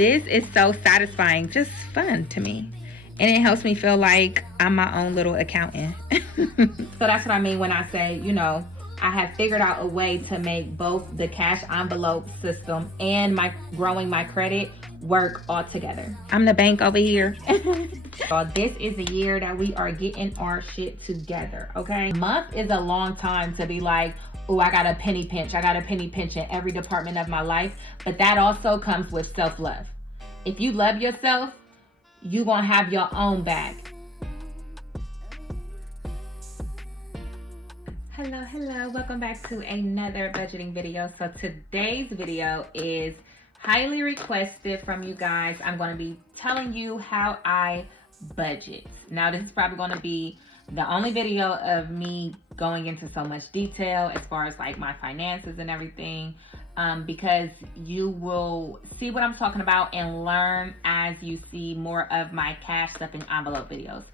this is so satisfying, just fun to me. And it helps me feel like I'm my own little accountant. So that's what I mean when I say, you know, I have figured out a way to make both the cash envelope system and my growing my credit work all together. I'm the bank over here. So this is a year that we are getting our shit together, okay? A month is a long time to be like, oh, I got a penny pinch. I got a penny pinch in every department of my life. But that also comes with self-love. If you love yourself, you're gonna have your own bag. Hello, welcome back to another budgeting video. So today's video is highly requested from you guys. I'm going to be telling you how I budget. Now this is probably going to be the only video of me going into so much detail as far as like my finances and everything, because you will see what I'm talking about and learn as you see more of my cash stuffing envelope videos.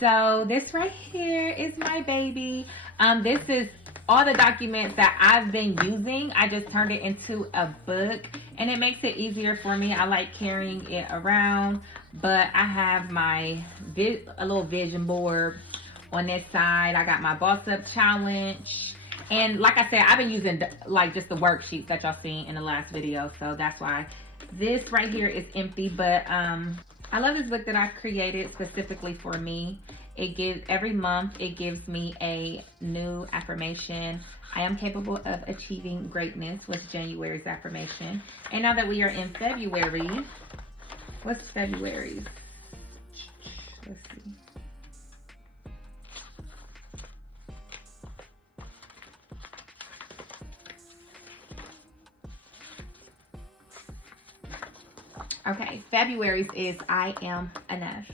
So this right here is my baby. This is all the documents that I've been using. I just turned it into a book and it makes it easier for me. I like carrying it around, but I have my a little vision board on this side. I got my Boss Up Challenge. And like I said, I've been using like just the worksheets that y'all seen in the last video. So that's why this right here is empty, but I love this book that I created specifically for me. It gives, every month, it gives me a new affirmation. I am capable of achieving greatness was January's affirmation. And now that we are in February, what's February? Let's see. Okay, February's is I am enough.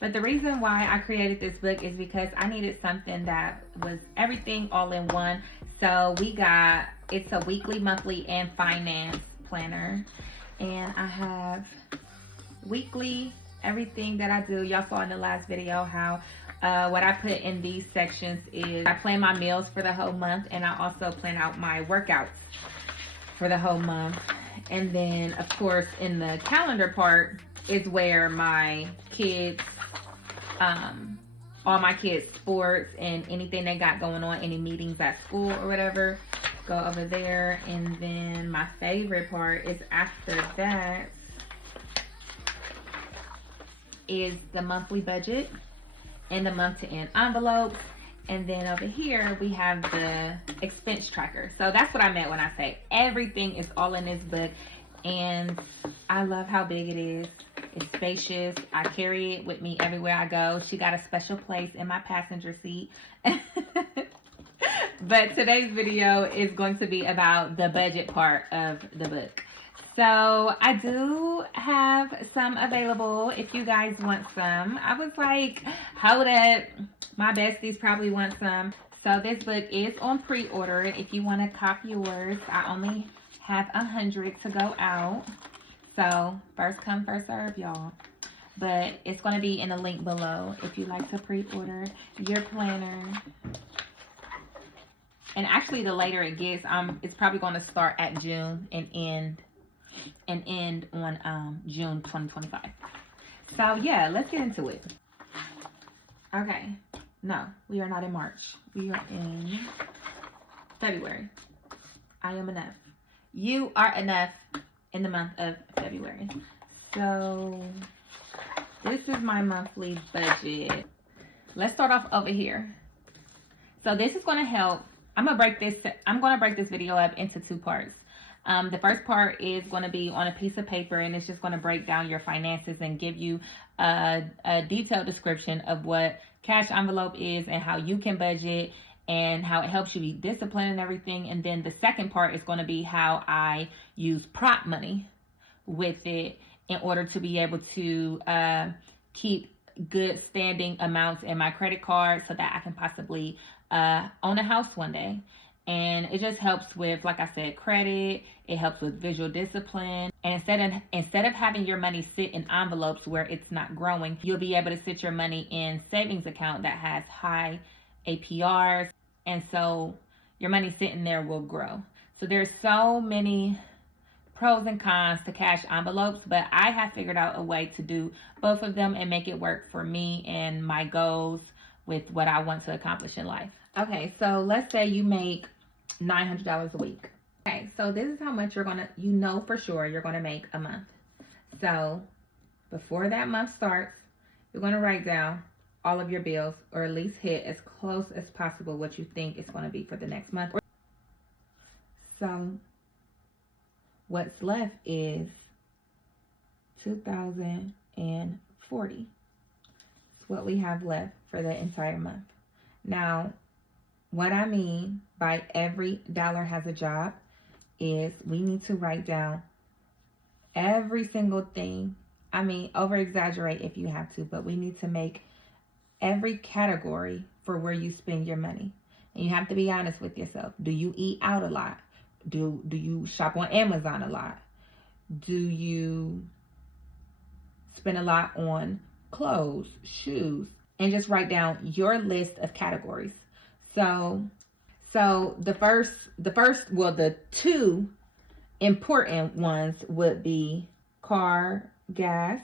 But the reason why I created this book is because I needed something that was everything all in one. So it's a weekly, monthly, and finance planner. And I have weekly, everything that I do. Y'all saw in the last video how what I put in these sections is I plan my meals for the whole month, and I also plan out my workouts for the whole month. And then of course in the calendar part is where my kids, all my kids' sports and anything they got going on, any meetings at school or whatever, go over there. And then my favorite part is after that is the monthly budget and the month to end envelope. And then over here, we have the expense tracker. So that's what I meant when I say everything is all in this book. And I love how big it is. It's spacious. I carry it with me everywhere I go. She got a special place in my passenger seat. But today's video is going to be about the budget part of the book. So I do have some available if you guys want some. I was like, hold up, my besties probably want some. So this book is on pre-order. If you want to copy yours, I only have 100 to go out. So first come, first serve, y'all. But it's going to be in the link below if you'd like to pre-order your planner. And actually, the later it gets, it's probably going to start at June and end on June 2025. So yeah, let's get into it. Okay, no, we are not in March. We are in February. I am enough. You are enough in the month of February. So this is my monthly budget. Let's start off over here. So this is going to help. I'm going to break this video up into two parts. The first part is going to be on a piece of paper, and it's just going to break down your finances and give you a detailed description of what cash envelope is and how you can budget and how it helps you be disciplined and everything. And then the second part is going to be how I use prop money with it in order to be able to keep good standing amounts in my credit card so that I can possibly own a house one day. And it just helps with, like I said, credit. It helps with visual discipline. And instead of having your money sit in envelopes where it's not growing, you'll be able to sit your money in savings account that has high APRs. And so your money sitting there will grow. So there's so many pros and cons to cash envelopes, but I have figured out a way to do both of them and make it work for me and my goals with what I want to accomplish in life. Okay, so let's say you make $900 a week. Okay, so this is how much you're gonna, you know for sure you're gonna make a month. So before that month starts, you're gonna write down all of your bills, or at least hit as close as possible what you think it's gonna be for the next month. So what's left is $2,040. It's what we have left for the entire month. Now, what I mean by every dollar has a job is we need to write down every single thing. I mean, over exaggerate if you have to, but we need to make every category for where you spend your money. And you have to be honest with yourself. Do you eat out a lot? Do you shop on Amazon a lot? Do you spend a lot on clothes, shoes? And just write down your list of categories. So the two important ones would be car, gas,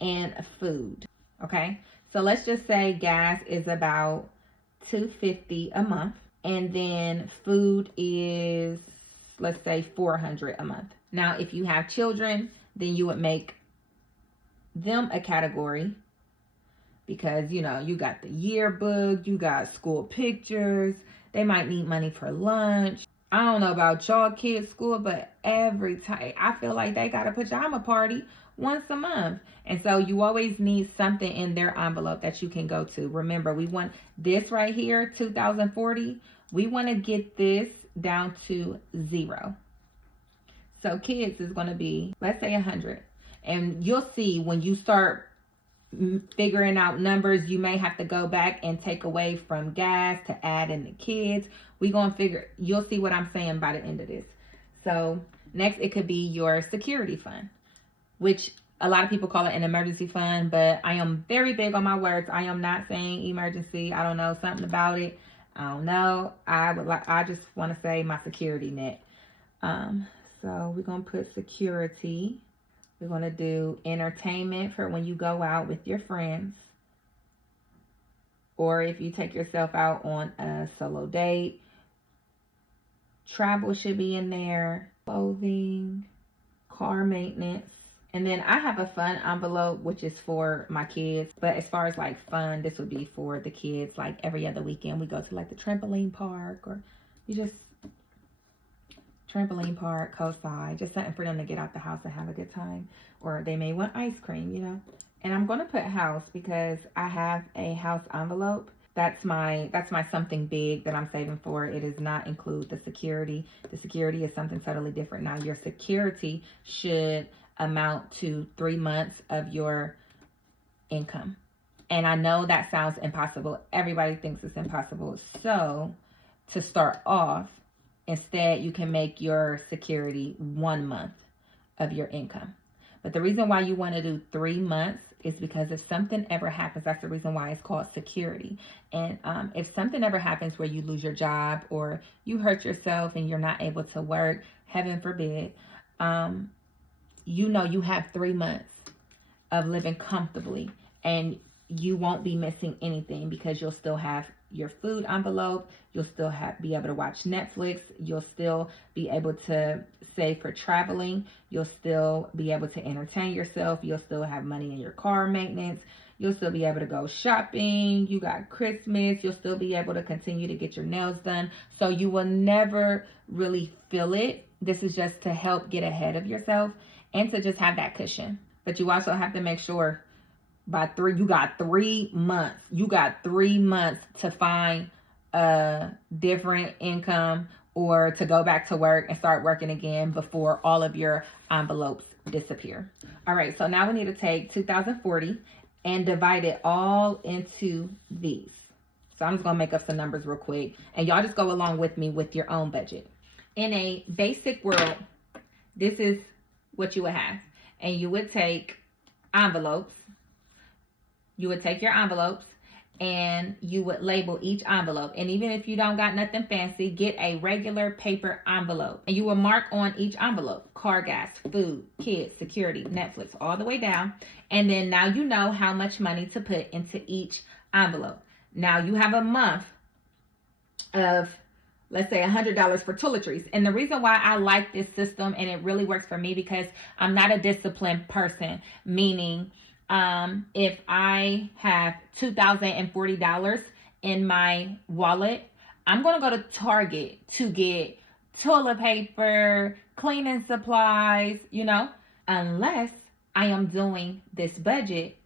and food. Okay? So let's just say gas is about $250 a month, and then food is, let's say, $400 a month. Now, if you have children, then you would make them a category, because you know you got the yearbook, you got school pictures, they might need money for lunch. I don't know about y'all kids' school, but every time I feel like they got a pajama party once a month. And so you always need something in their envelope that you can go to. Remember, we want this right here, 2040. We want to get this down to 0. So kids is going to be, let's say 100. And you'll see when you start figuring out numbers, you may have to go back and take away from gas to add in the kids. We're going to figure, you'll see what I'm saying by the end of this. So next, it could be your security fund, which a lot of people call it an emergency fund, but I am very big on my words. I am not saying emergency. I don't know, something about it. I don't know. I just want to say my security net. So we're going to put security. We're going to do entertainment for when you go out with your friends, or if you take yourself out on a solo date. Travel should be in there. Clothing, car maintenance. And then I have a fun envelope, which is for my kids. But as far as like fun, this would be for the kids. Like every other weekend, we go to like the trampoline park, or you just trampoline park, coastside, just something for them to get out the house and have a good time. Or they may want ice cream, you know. And I'm going to put house because I have a house envelope. That's my something big that I'm saving for. It does not include the security. The security is something totally different. Now, your security should amount to 3 months of your income. And I know that sounds impossible. Everybody thinks it's impossible. So to start off, instead, you can make your security 1 month of your income. But the reason why you want to do 3 months is because if something ever happens, that's the reason why it's called security. And if something ever happens where you lose your job, or you hurt yourself and you're not able to work, heaven forbid, you know you have 3 months of living comfortably, and you won't be missing anything because you'll still have your food envelope. You'll still be able to watch Netflix. You'll still be able to save for traveling. You'll still be able to entertain yourself. You'll still have money in your car maintenance. You'll still be able to go shopping. You got Christmas. You'll still be able to continue to get your nails done. So you will never really feel it. This is just to help get ahead of yourself and to just have that cushion. But you also have to make sure you got 3 months. You got 3 months to find a different income, or to go back to work and start working again before all of your envelopes disappear. All right, so now we need to take 2040 and divide it all into these. So I'm just gonna make up some numbers real quick, and y'all just go along with me with your own budget. In a basic world, this is what you would have. And you would take envelopes. You would take your envelopes and you would label each envelope. And even if you don't got nothing fancy, get a regular paper envelope. And you will mark on each envelope: car gas, food, kids, security, Netflix, all the way down. And then now you know how much money to put into each envelope. Now you have a month of, let's say, $100 for toiletries. And the reason why I like this system, and it really works for me, because I'm not a disciplined person, meaning if I have $2,040 in my wallet, I'm going to go to Target to get toilet paper, cleaning supplies, you know, unless I am doing this budget.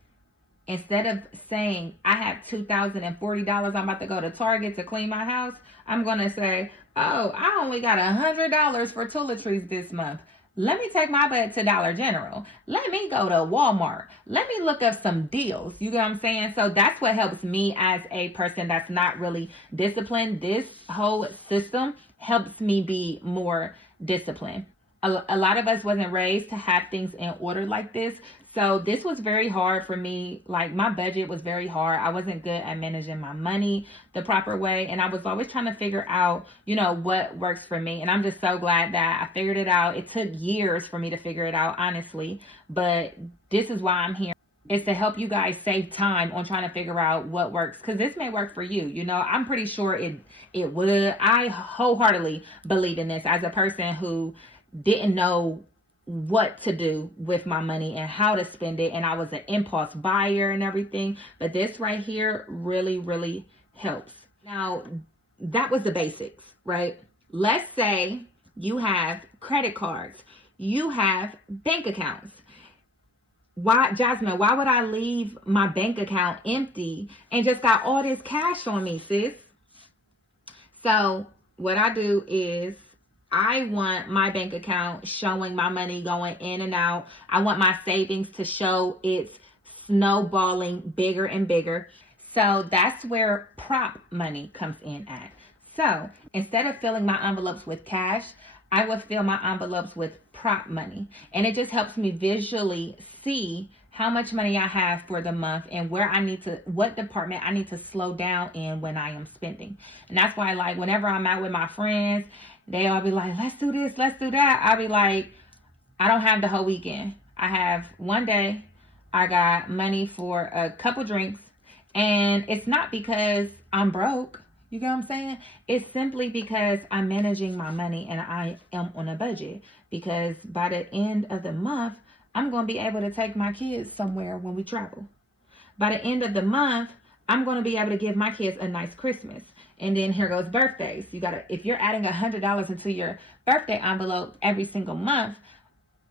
Instead of saying I have $2,040, I'm about to go to Target to clean my house, I'm going to say, oh, I only got $100 for toiletries this month. Let me take my butt to Dollar General. Let me go to Walmart. Let me look up some deals. You get what I'm saying? So that's what helps me as a person that's not really disciplined. This whole system helps me be more disciplined. A lot of us wasn't raised to have things in order like this. So this was very hard for me. Like, my budget was very hard. I wasn't good at managing my money the proper way. And I was always trying to figure out, you know, what works for me. And I'm just so glad that I figured it out. It took years for me to figure it out, honestly. But this is why I'm here. It's to help you guys save time on trying to figure out what works. Because this may work for you. You know, I'm pretty sure it would. I wholeheartedly believe in this as a person who didn't know what to do with my money and how to spend it, and I was an impulse buyer and everything. But this right here really, really helps. Now, that was the basics, right? Let's say you have credit cards, you have bank accounts. Why, Jasmine, why would I leave my bank account empty and just got all this cash on me, sis? So what I do is, I want my bank account showing my money going in and out. I want my savings to show it's snowballing bigger and bigger. So that's where prop money comes in at. So instead of filling my envelopes with cash, I would fill my envelopes with prop money. And it just helps me visually see how much money I have for the month and where I need to, what department I need to slow down in when I am spending. And that's why, like, whenever I'm out with my friends, they all be like, let's do this, let's do that. I'll be like, I don't have the whole weekend. I have one day. I got money for a couple drinks. And it's not because I'm broke. You get what I'm saying? It's simply because I'm managing my money and I am on a budget. Because by the end of the month, I'm going to be able to take my kids somewhere when we travel. By the end of the month, I'm going to be able to give my kids a nice Christmas. And then here goes birthdays. You gotta, if you're adding $100 into your birthday envelope every single month,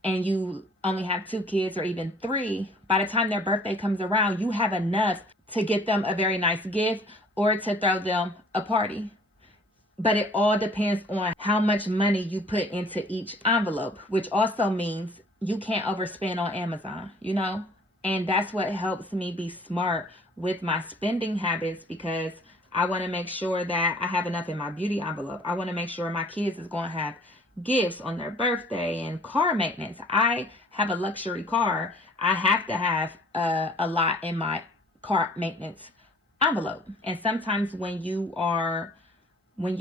and you only have 2 kids or even 3, by the time their birthday comes around, you have enough to get them a very nice gift or to throw them a party. But it all depends on how much money you put into each envelope, which also means you can't overspend on Amazon, you know? And that's what helps me be smart with my spending habits, because I want to make sure that I have enough in my beauty envelope. I want to make sure my kids is going to have gifts on their birthday and car maintenance. I have a luxury car. I have to have a lot in my car maintenance envelope. And sometimes when you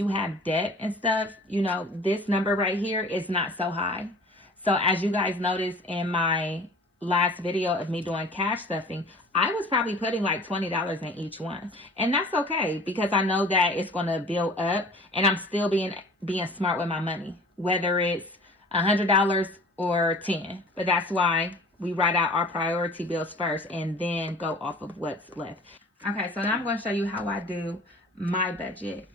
have debt and stuff, you know, this number right here is not so high. So as you guys noticed in my last video of me doing cash stuffing, I was probably putting like $20 in each one. And that's okay, because I know that it's going to build up and I'm still being smart with my money, whether it's $100 or 10. But that's why we write out our priority bills first and then go off of what's left. Okay, so now I'm going to show you how I do my budget,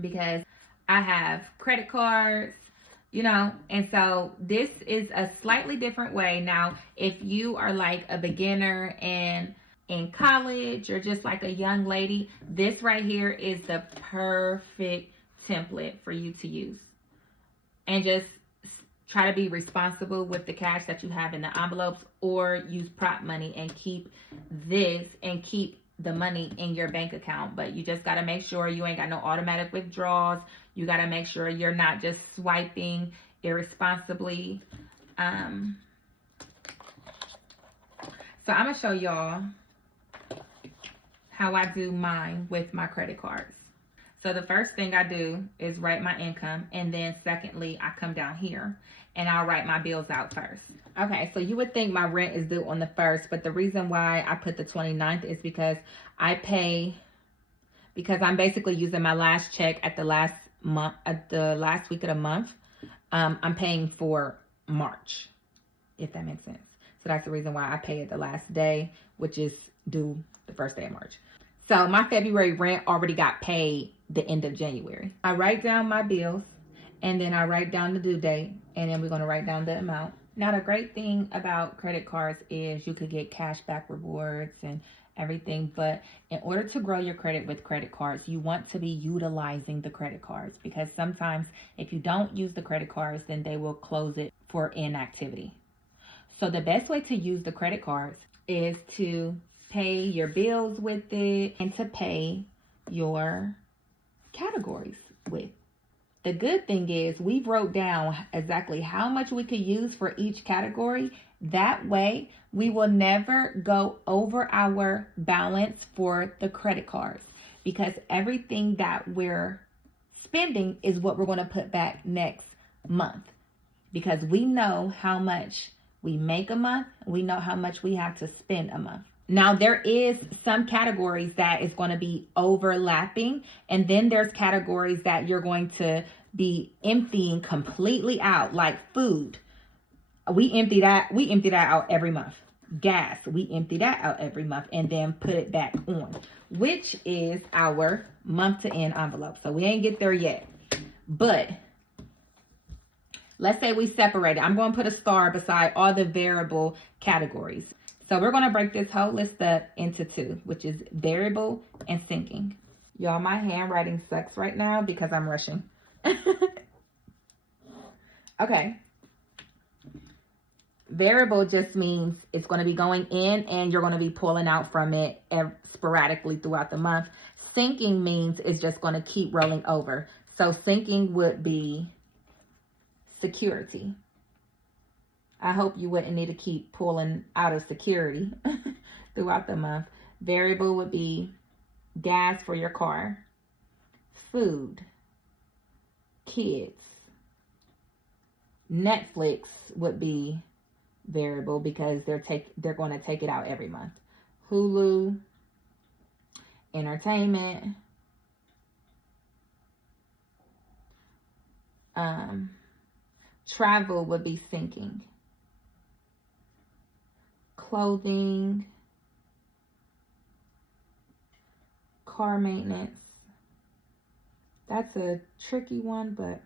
because I have credit cards, you know, and so this is a slightly different way. Now, if you are like a beginner and in college or just like a young lady, this right here is the perfect template for you to use. And just try to be responsible with the cash that you have in the envelopes, or use prop money and keep this and keep the money in your bank account. But you just got to make sure you ain't got no automatic withdrawals. You got to make sure you're not just swiping irresponsibly. So I'm going to show y'all how I do mine with my credit cards. So the first thing I do is write my income, and then secondly, I come down here and I'll write my bills out first. Okay, so you would think my rent is due on the 1st, but the reason why I put the 29th is because I'm basically using my last check at the last week of the month. I'm paying for March, if that makes sense. So that's the reason why I pay it the last day, which is due the 1st day of March. So my February rent already got paid the end of January. I write down my bills, and then I write down the due date, and then we're going to write down the amount. Now, the great thing about credit cards is you could get cash back rewards and everything, but in order to grow your credit with credit cards, you want to be utilizing the credit cards, because sometimes if you don't use the credit cards, then they will close it for inactivity. So the best way to use the credit cards is to pay your bills with it and to pay your categories with. The good thing is we wrote down exactly how much we could use for each category. That way we will never go over our balance for the credit cards, because everything that we're spending is what we're going to put back next month, because we know how much we make a month. We know how much we have to spend a month. Now, there is some categories that is going to be overlapping, and then there's categories that you're going to be emptying completely out, like food. We empty that out every month. Gas, we empty that out every month and then put it back on, which is our month to end envelope. So we ain't get there yet. But let's say we separate it. I'm going to put a star beside all the variable categories. So we're going to break this whole list up into two, which is variable and sinking. Y'all, my handwriting sucks right now because I'm rushing. Okay. Variable just means it's going to be going in and you're going to be pulling out from it sporadically throughout the month. Sinking means it's just going to keep rolling over. So sinking would be security. I hope you wouldn't need to keep pulling out of security throughout the month. Variable would be gas for your car, food, kids. Netflix would be variable because they're going to take it out every month. Hulu, entertainment, travel would be sinking. Clothing, car maintenance. That's a tricky one, but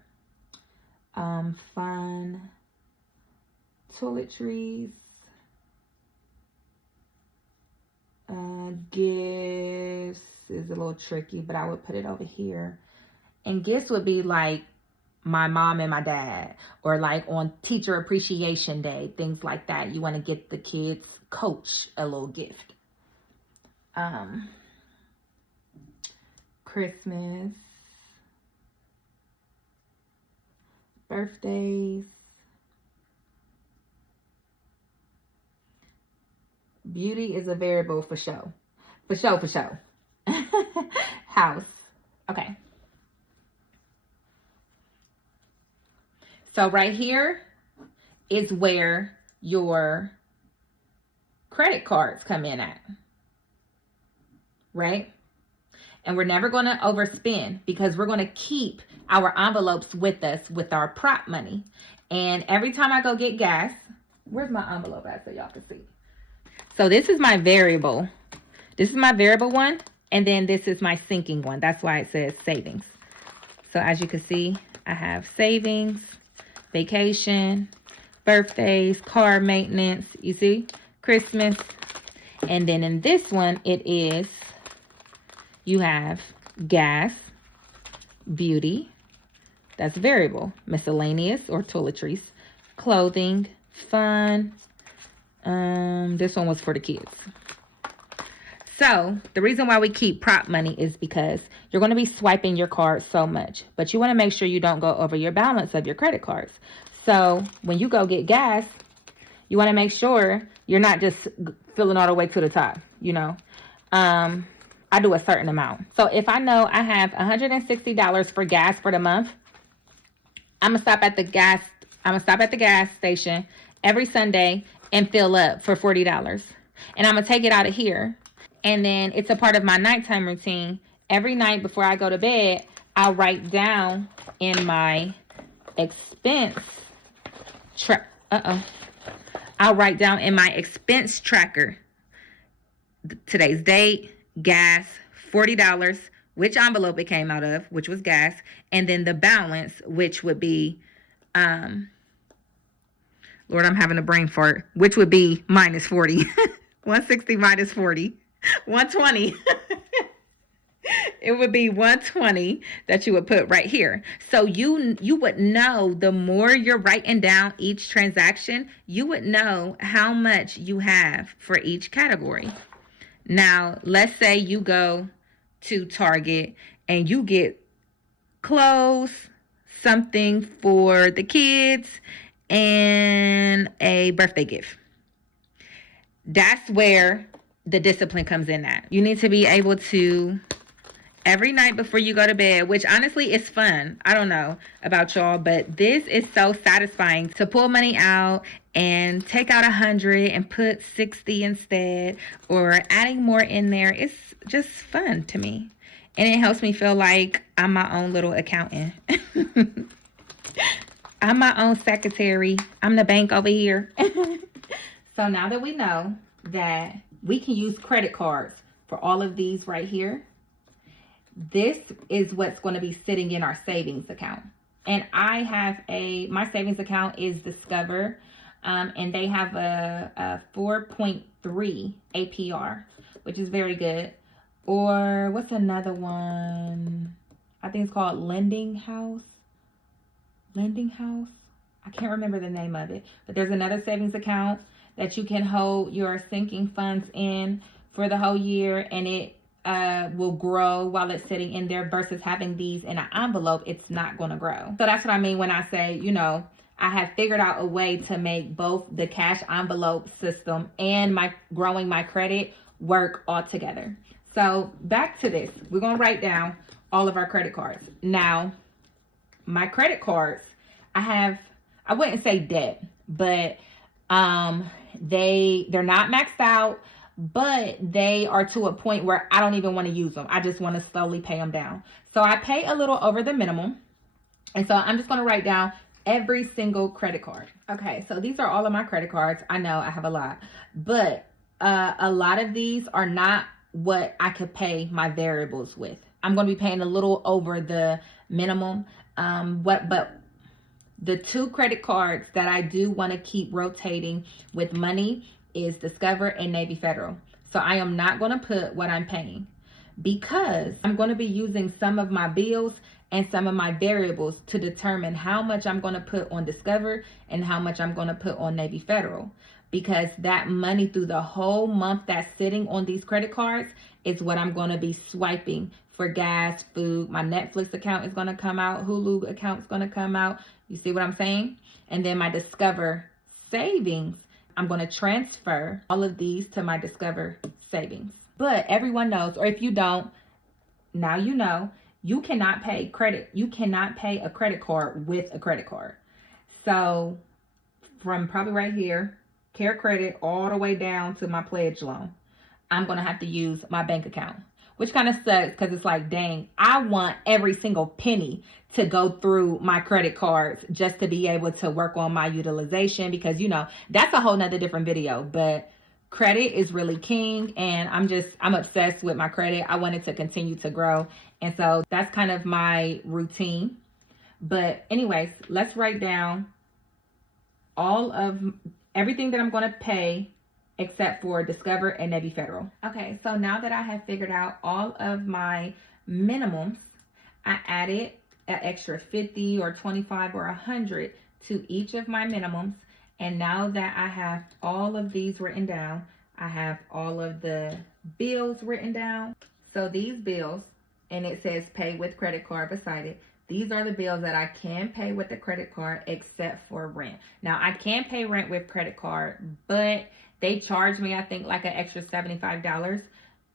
fun. Toiletries. Gifts is a little tricky, but I would put it over here. And gifts would be like my mom and my dad, or like on Teacher Appreciation Day, things like that. You want to get the kids' coach a little gift. Christmas, birthdays, beauty is a variable for show. For show. House. Okay. So right here is where your credit cards come in at, right? And we're never going to overspend because we're going to keep our envelopes with us with our prop money. And every time I go get gas, where's my envelope at so y'all can see? So this is my variable. This is my variable one. And then this is my sinking one. That's why it says savings. So as you can see, I have savings, vacation, birthdays, car maintenance, you see, Christmas. And then in this one, it is, you have gas, beauty, that's variable, miscellaneous or toiletries, clothing, fun. This one was for the kids. So the reason why we keep prop money is because you're going to be swiping your card so much, but you want to make sure you don't go over your balance of your credit cards. So when you go get gas, you want to make sure you're not just filling all the way to the top, you know. I do a certain amount. So if I know I have $160 for gas for the month, I'm gonna stop at the gas station every Sunday and fill up for $40. And I'm gonna take it out of here. And then it's a part of my nighttime routine. Every night before I go to bed, I'll write down in my expense I'll write down in my expense tracker today's date, gas, $40, which envelope it came out of, which was gas, and then the balance, which would be, Lord, I'm having a brain fart, which would be minus 40. 160 minus 40. 120. It would be 120 that you would put right here. So you would know, the more you're writing down each transaction, you would know how much you have for each category. Now, let's say you go to Target and you get clothes, something for the kids, and a birthday gift. That's where the discipline comes in at. You need to be able to, every night before you go to bed, which honestly is fun. I don't know about y'all, but this is so satisfying to pull money out and take out 100 and put 60 instead, or adding more in there. It's just fun to me. And it helps me feel like I'm my own little accountant. I'm my own secretary. I'm the bank over here. So now that we know that we can use credit cards for all of these right here, this is what's going to be sitting in our savings account. And I have my savings account is Discover, and they have a 4.3 APR, which is very good. Or what's another one? I think it's called Lending House. I can't remember the name of it, but there's another savings account that you can hold your sinking funds in for the whole year, and it will grow while it's sitting in there, versus having these in an envelope. It's not going to grow. So that's what I mean when I say, you know, I have figured out a way to make both the cash envelope system and my growing my credit work all together. So back to this, we're going to write down all of our credit cards. Now, my credit cards, I wouldn't say debt, but they're not maxed out, but they are to a point where I don't even want to use them. I just want to slowly pay them down. So I pay a little over the minimum. And so I'm just going to write down every single credit card. Okay, so these are all of my credit cards. I know I have a lot, but a lot of these are not what I could pay my variables with. I'm going to be paying a little over the minimum. But the two credit cards that I do want to keep rotating with money is Discover and Navy Federal. So I am not going to put what I'm paying, because I'm going to be using some of my bills and some of my variables to determine how much I'm going to put on Discover and how much I'm going to put on Navy Federal. Because that money through the whole month that's sitting on these credit cards is what I'm going to be swiping for gas, food. My Netflix account is going to come out. Hulu account is going to come out. You see what I'm saying? And then my Discover savings, I'm going to transfer all of these to my Discover savings. But everyone knows, or if you don't, now you know, you cannot pay credit. You cannot pay a credit card with a credit card. So from probably right here, Care Credit, all the way down to my pledge loan, I'm going to have to use my bank account, which kind of sucks, because it's like, dang, I want every single penny to go through my credit cards just to be able to work on my utilization, because, you know, that's a whole nother different video. But credit is really king, and I'm obsessed with my credit. I want it to continue to grow. And so that's kind of my routine. But anyways, let's write down all of everything that I'm going to pay except for Discover and Navy Federal. Okay, so now that I have figured out all of my minimums, I added an extra 50 or 25 or 100 to each of my minimums. And now that I have all of these written down, I have all of the bills written down. So these bills, and it says pay with credit card beside it, these are the bills that I can pay with the credit card except for rent. Now, I can pay rent with credit card, but they charge me, I think, like an extra $75.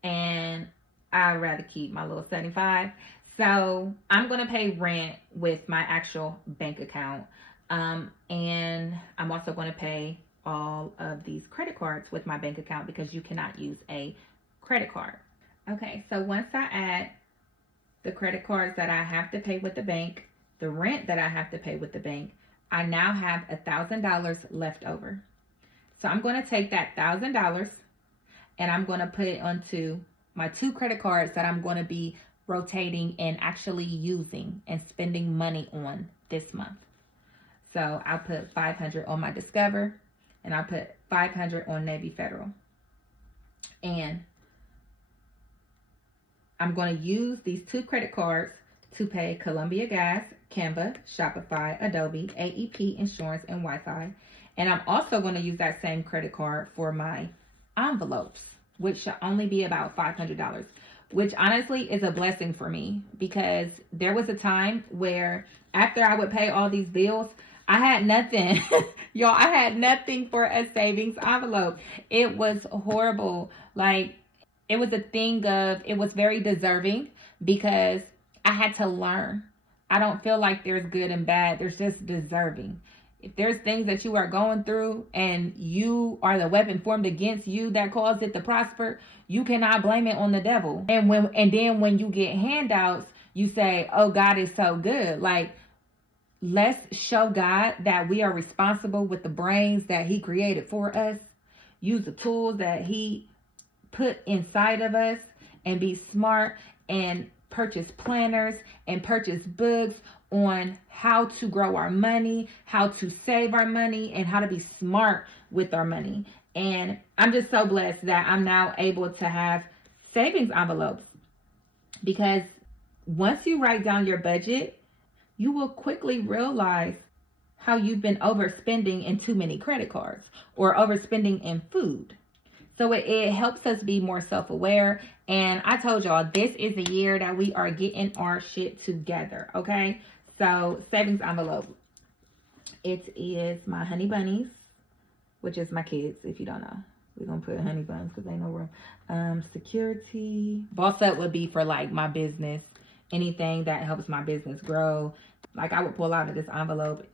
And I'd rather keep my little 75. So I'm going to pay rent with my actual bank account. And I'm also going to pay all of these credit cards with my bank account because you cannot use a credit card. Okay, so once I add the credit cards that I have to pay with the bank, the rent that I have to pay with the bank, I now have $1,000 left over. So I'm going to take that $1,000 and I'm going to put it onto my 2 credit cards that I'm going to be rotating and actually using and spending money on this month. So I'll put $500 on my Discover and I'll put $500 on Navy Federal. And I'm going to use these 2 credit cards to pay Columbia Gas, Canva, Shopify, Adobe, AEP, insurance, and Wi-Fi. And I'm also going to use that same credit card for my envelopes, which should only be about $500, which honestly is a blessing for me because there was a time where after I would pay all these bills, I had nothing. Y'all, I had nothing for a savings envelope. It was horrible. Like, it was a thing of, it was very deserving because I had to learn. I don't feel like there's good and bad. There's just deserving. If there's things that you are going through and you are the weapon formed against you that caused it to prosper, you cannot blame it on the devil. And then when you get handouts, you say, oh, God is so good. Like, let's show God that we are responsible with the brains that he created for us. Use the tools that he put inside of us and be smart and purchase planners and purchase books on how to grow our money, how to save our money, and how to be smart with our money. And I'm just so blessed that I'm now able to have savings envelopes because once you write down your budget, you will quickly realize how you've been overspending in too many credit cards or overspending in food. So it helps us be more self-aware. And I told y'all, this is the year that we are getting our shit together, okay? So savings envelope. It is my honey bunnies, which is my kids, if you don't know. We're going to put honey buns because they know room. Security. Boss Up would be for like my business. Anything that helps my business grow. Like I would pull out of this envelope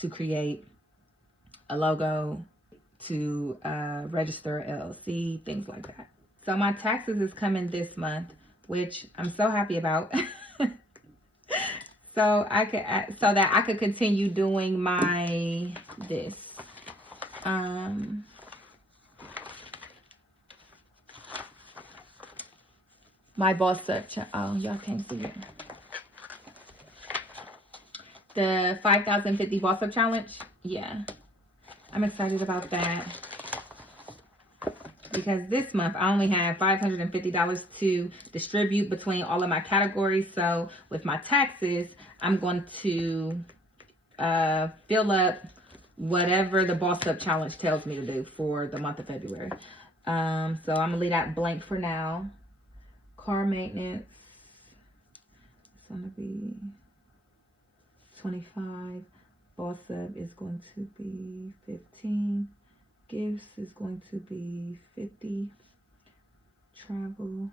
to create a logo, to register LLC, things like that. So my taxes is coming this month, which I'm so happy about. so that I could continue doing my my Boss Up. Oh, y'all can't see it. The 5,050 Boss Up challenge. Yeah. I'm excited about that because this month I only have $550 to distribute between all of my categories. So with my taxes, I'm going to fill up whatever the Boss Up challenge tells me to do for the month of February. So I'm going to leave that blank for now. Car maintenance. It's going to be 25. Boss Up is going to be 15. Gifts is going to be 50. Travel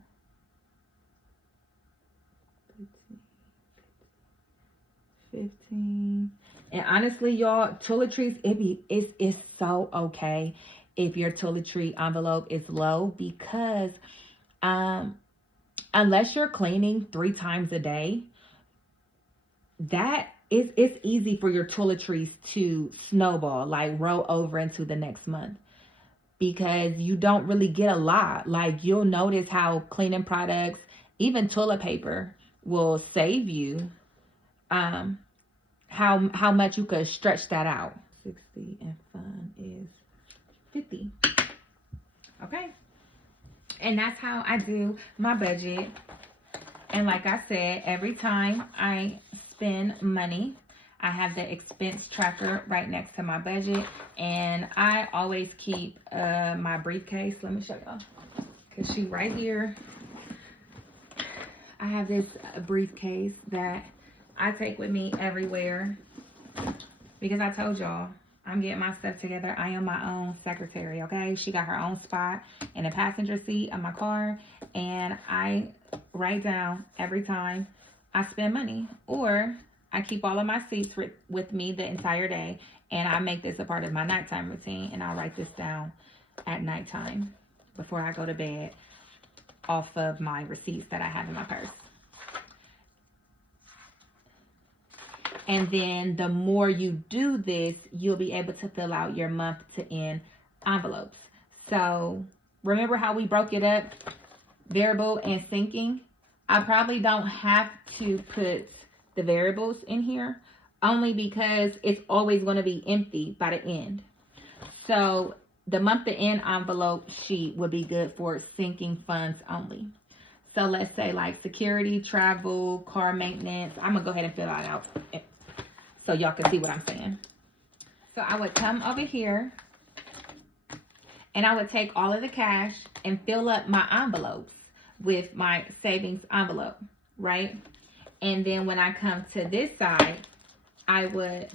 15. And honestly, y'all, toiletries, it's so okay if your toiletry envelope is low because unless you're cleaning 3 times a day, it's easy for your toiletries to snowball, like roll over into the next month because you don't really get a lot. Like you'll notice how cleaning products, even toilet paper, will save you how much you could stretch that out. 60 and fun is 50. Okay. And that's how I do my budget. And like I said, every time I spend money, I have the expense tracker right next to my budget, and I always keep my briefcase. Let me show y'all, because she right here. I have this briefcase that I take with me everywhere because I told y'all I'm getting my stuff together. I am my own secretary, okay? She got her own spot in the passenger seat of my car, and I write down every time I spend money, or I keep all of my receipts with me the entire day, and I make this a part of my nighttime routine, and I'll write this down at nighttime before I go to bed off of my receipts that I have in my purse. And then the more you do this, you'll be able to fill out your month to end envelopes. So remember how we broke it up, variable and sinking? I probably don't have to put the variables in here, only because it's always going to be empty by the end. So the month to end envelope sheet would be good for sinking funds only. So let's say like security, travel, car maintenance. I'm going to go ahead and fill that out so y'all can see what I'm saying. So I would come over here and I would take all of the cash and fill up my envelopes with my savings envelope, right? And then when I come to this side, I would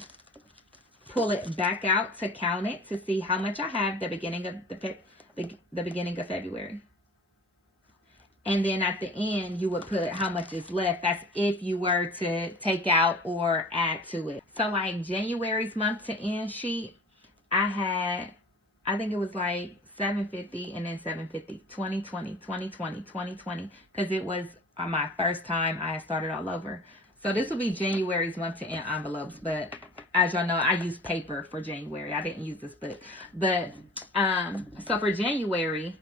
pull it back out to count it to see how much I have the beginning of the beginning of February. And then at the end, you would put how much is left. That's if you were to take out or add to it. So like January's month to end sheet, I think it was like $750 and then $750, 2020, 2020, 2020, because it was my first time I had started all over. So this will be January's month to end envelopes, but as y'all know, I used paper for January. I didn't use this book. But so for January,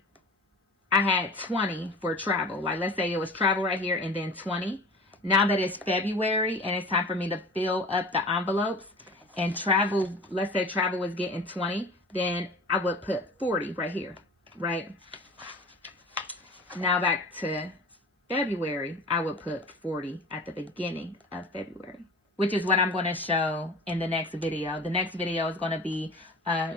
I had 20 for travel. Like let's say it was travel right here and then 20. Now that it's February and it's time for me to fill up the envelopes and travel, let's say travel was getting 20, then I would put 40 right here, right? Now back to February, I would put 40 at the beginning of February, which is what I'm going to show in the next video. The next video is going to be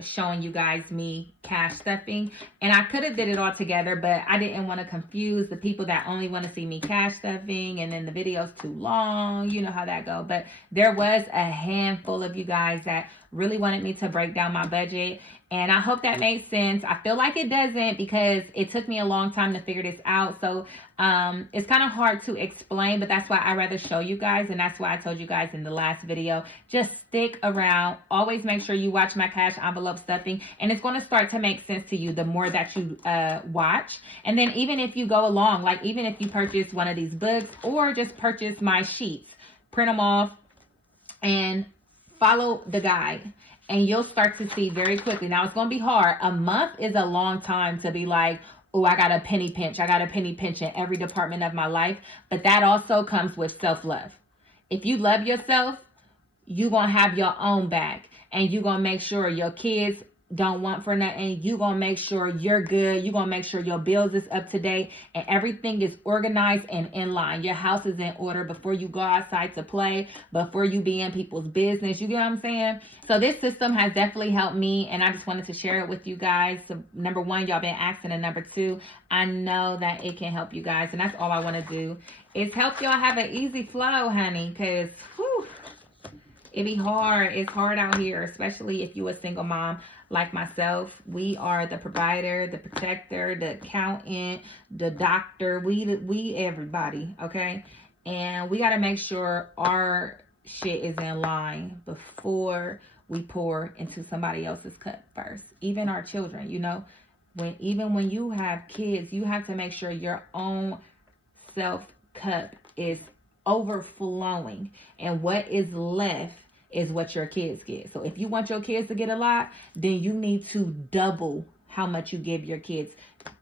showing you guys me cash stuffing, and I could have did it all together, but I didn't want to confuse the people that only want to see me cash stuffing and then the video's too long. You know how that go. But there was a handful of you guys that really wanted me to break down my budget, and I hope that made sense. I feel like it doesn't because it took me a long time to figure this out. So it's kind of hard to explain, but that's why I rather show you guys. And that's why I told you guys in the last video, just stick around. Always make sure you watch my cash envelope stuffing, and it's going to start to make sense to you the more that you watch. And then even if you go along, like even if you purchase one of these books or just purchase my sheets, print them off and follow the guide, and you'll start to see very quickly. Now it's going to be hard. A month is a long time to be like, oh, I got a penny pinch. I got a penny pinch in every department of my life. But that also comes with self-love. If you love yourself, you're going to have your own back. And you're going to make sure your kids don't want for nothing. You're going to make sure you're good. You're going to make sure your bills is up to date and everything is organized and in line. Your house is in order before you go outside to play, before you be in people's business. You get what I'm saying? So this system has definitely helped me, and I just wanted to share it with you guys. So number one, y'all been asking, and number two, I know that it can help you guys, and that's all I want to do is help y'all have an easy flow, honey, because it be hard. It's hard out here, especially if you a single mom like myself. We are the provider, the protector, the accountant, the doctor. We everybody, okay? And we got to make sure our shit is in line before we pour into somebody else's cup first. Even our children, you know, even when you have kids, you have to make sure your own self cup is overflowing, and what is left is what your kids get. So if you want your kids to get a lot, then you need to double how much you give your kids.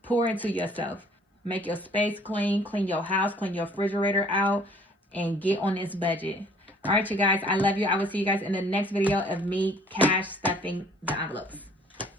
Pour into yourself. Make your space clean, clean your house, clean your refrigerator out, and get on this budget. All right, you guys, I love you. I will see you guys in the next video of me cash stuffing the envelopes.